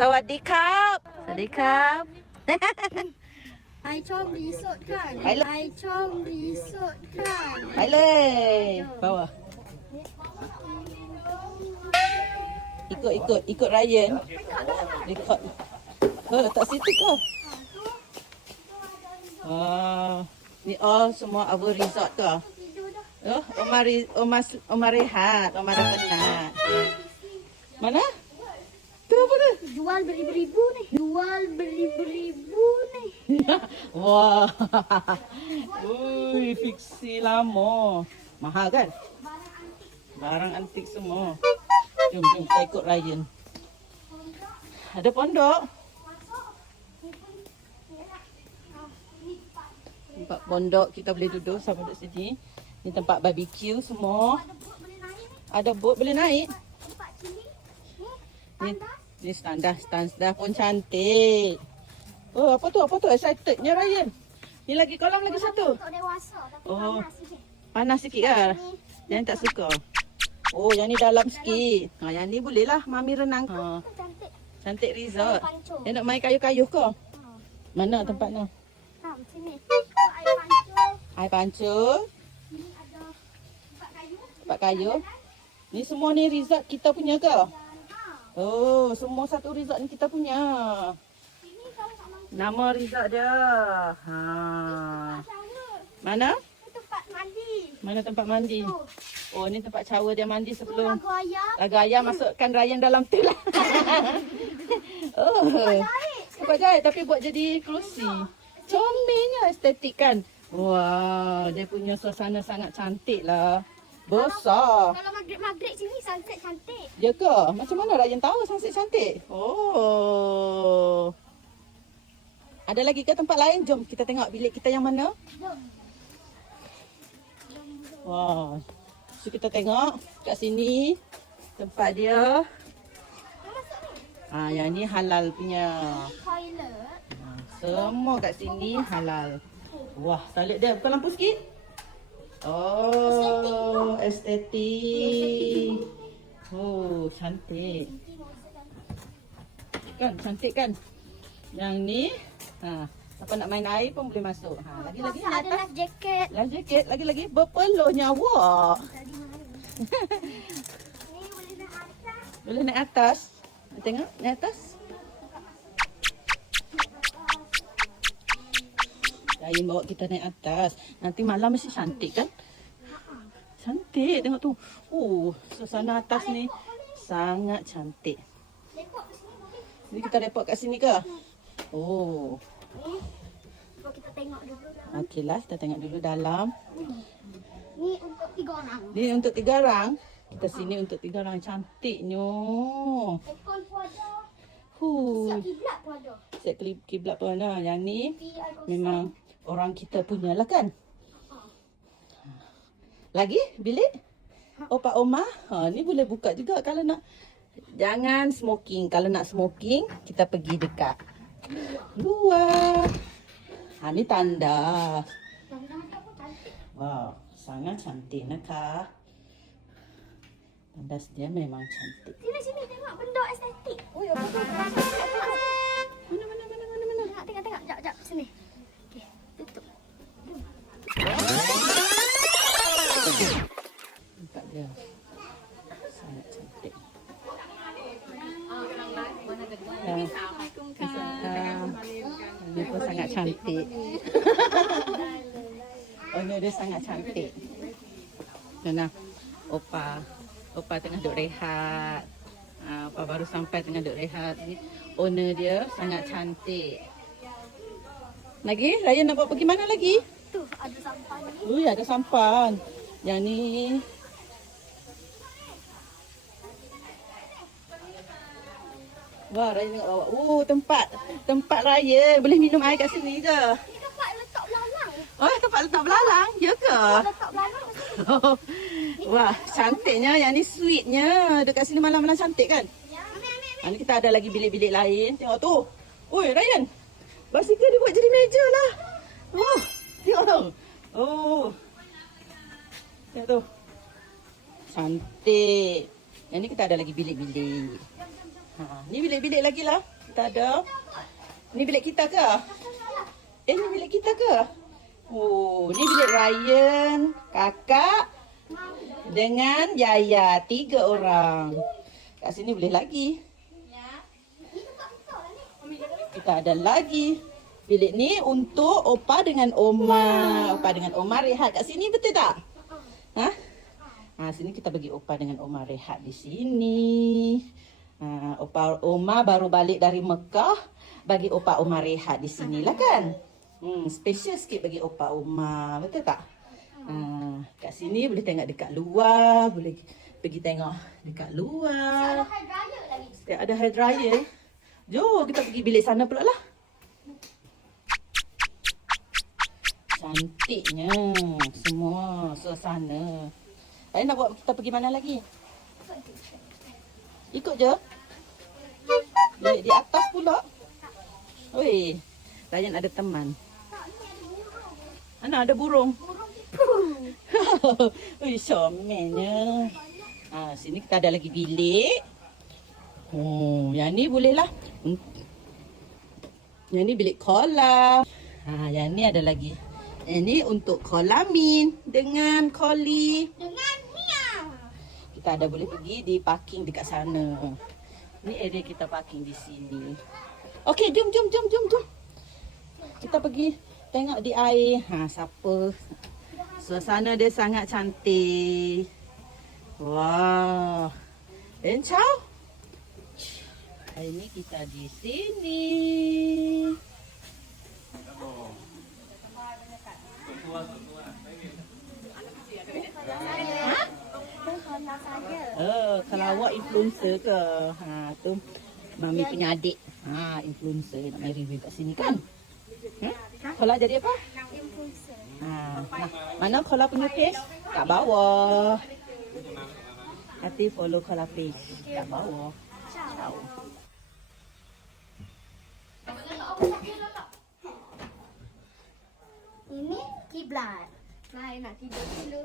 สวัสดีครับ สวัสดีครับ ไอชอบรีสอร์ทค่ะ ไปเลย ไอชอบรีสอร์ทค่ะ ไปเลยbawa ikut Ryan ikut tak situ ke ni semua our resort ke Omar rehat Omar dah penat mana tu apa tu Jual beribu-ribu nih. Jual beribu-ribu nih. wah ui fiksi lama mahal kan barang antik semua. Jom kita ikut Ryan. Ada pondok. Tempat pondok kita boleh duduk sama duduk sini. Ni tempat barbecue semua. Ada bot boleh naik. Tempat sini. Ni standar pun cantik. Oh apa tu excitednya Ryan. Ni lagi kolam lagi satu. Untuk dewasa tapi Oh. panas sikit. Panas sikit kan? Jangan tak suka. Oh, yang ni dalam sikit. Yang ni boleh lah Mami renang. Itu cantik. Cantik resort. Pancung. Yang nak main kayuh-kayuh ke? Mana tempatnya? Sini. Air pancung. Air pancung, Sini ada tempat kayu. tempat kayuh. Ni semua ni resort kita punya ke? Oh, semua satu resort ni kita punya. Sini kalau tak mampu Nama resort dia. Ha. shower. Mana? Itu tempat mandi. Mana tempat mandi? Tu. Oh, ni tempat shower dia mandi Tu sebelum. lagu ayam. Lagu ayam masukkan Ryan dalam tu lah. Oh. Baik. Buat jahit tapi buat jadi kerusi. Comelnya estetik kan. Wah, dia punya suasana sangat cantik lah. Besar. Kalau maghrib-maghrib sini sunset cantik. Ya ke? Macam mana Ryan tahu sunset cantik? Oh. Ada lagi ke tempat lain? Jom kita tengok bilik kita yang mana. Jom. Wah. So kita tengok kat sini tempat dia. Yang ni halal punya. Toilet. Semua kat sini halal. Wah, toilet dia bukan lampu sikit. Oh, estetik. Oh, cantik. Kan, cantik kan? Yang ni, siapa nak main air pun boleh masuk. Lagi-lagi ni Ada atas. life jacket. Life jacket, lagi-lagi berpeluh nyawa. Ni boleh naik atas. Boleh naik atas. Tengok, naik atas. Ryan bawa kita naik atas. Nanti malam mesti cantik kan? Cantik, tengok tu. Suasana atas ni sangat cantik. Lekok ke sini boleh. Ni kita repot kat sini ke? Oh. Ni. Kalau kita tengok dulu dalam. Okeylah, kita tengok dulu dalam. Ni untuk 3 orang. Ni untuk 3 orang. Kita sini untuk 3 orang. Cantiknya. Aircon pun ada. Huh. Siap kiblat pun ada. Siap kiblat pun ada. Yang ni Tapi air kosong. memang orang kita punya lah kan? Lagi bilik? Opa Oma. Ni boleh buka juga kalau nak. Jangan smoking. Kalau nak smoking, kita pergi dekat luar. Ni tanda. Tanda-tanda pun cantik. Wow, sangat cantik nakah. Tandas dia memang cantik. Sini tengok benda estetik. Oh, apa tu? Mana? Tengok. Jap. Sini. Okey, tutup. Nampak dia. Sangat cantik. Dia pun sangat cantik. Dia sangat cantik. Mana? Opa tengah duduk rehat. Opa baru sampai tengah duduk rehat. Owner dia sangat cantik. Lagi? Ryan nak bawa pergi mana lagi? Tu ada sampan ni. Ui, ada sampan. Yang ni. Wah, Ryan tengok bawa. Tempat Ryan. Boleh minum air kat sini je. Ni tempat letak belalang. Oh, tempat letak belalang. Ya ke? Letak belalang. Wah, cantiknya. Yang ni sweetnya. Dekat sini malam-malam cantik kan? Ya. Ni kita ada lagi bilik-bilik lain. Tengok tu. Oi, Ryan. Basikal dia buat jadi meja lah. Oh, tengok tu. Oh. Tengok tu. Cantik. Yang ni kita ada lagi bilik-bilik. Ni bilik-bilik lagi lah. Kita ada. Ni bilik kita ke? Ni bilik kita ke? Oh, ni bilik Ryan, kakak dengan Yaya. 3 orang. Kat sini boleh lagi. Kita ada lagi. Bilik ni untuk Opa dengan Oma. Opa dengan Oma rehat kat sini, betul tak? Ha? Sini kita bagi Opa dengan Oma rehat di sini. Opa Oma baru balik dari Mekah. Bagi Opa Oma rehat di sini lah kan? Special sikit bagi Opa Oma. Betul tak? Kat sini boleh tengok dekat luar. Boleh pergi tengok dekat luar. Ada hair dryer. Jom kita pergi bilik sana pula lah. Cantiknya semua suasana. Nak buat kita pergi mana lagi? Ikut je. Di atas pula. Oi, Ryan ada teman. Mana ada burung? Ui, syomelnya. Sini kita ada lagi bilik. Oh, yang ni boleh lah. Yang ni bilik kolam. Yang ni ada lagi. Ini untuk kolamin dengan Koli. Dengan Mia. Kita ada boleh pergi di parking dekat sana. Ni area kita parking di sini. Okey, jom. Kita pergi tengok di air. Siapa? Suasana dia sangat cantik. Wah. Encau. Hari ni kita di sini. Kalau awak influencer ke? Tu Mami punya adik. Influencer nak main review kat sini kan? Kalau jadi apa? Influencer. Mana Kola punya page? Kat bawah. Nanti follow Kola page. Kat bawah. Ciao. Ini kiblat. Nak tidur dulu.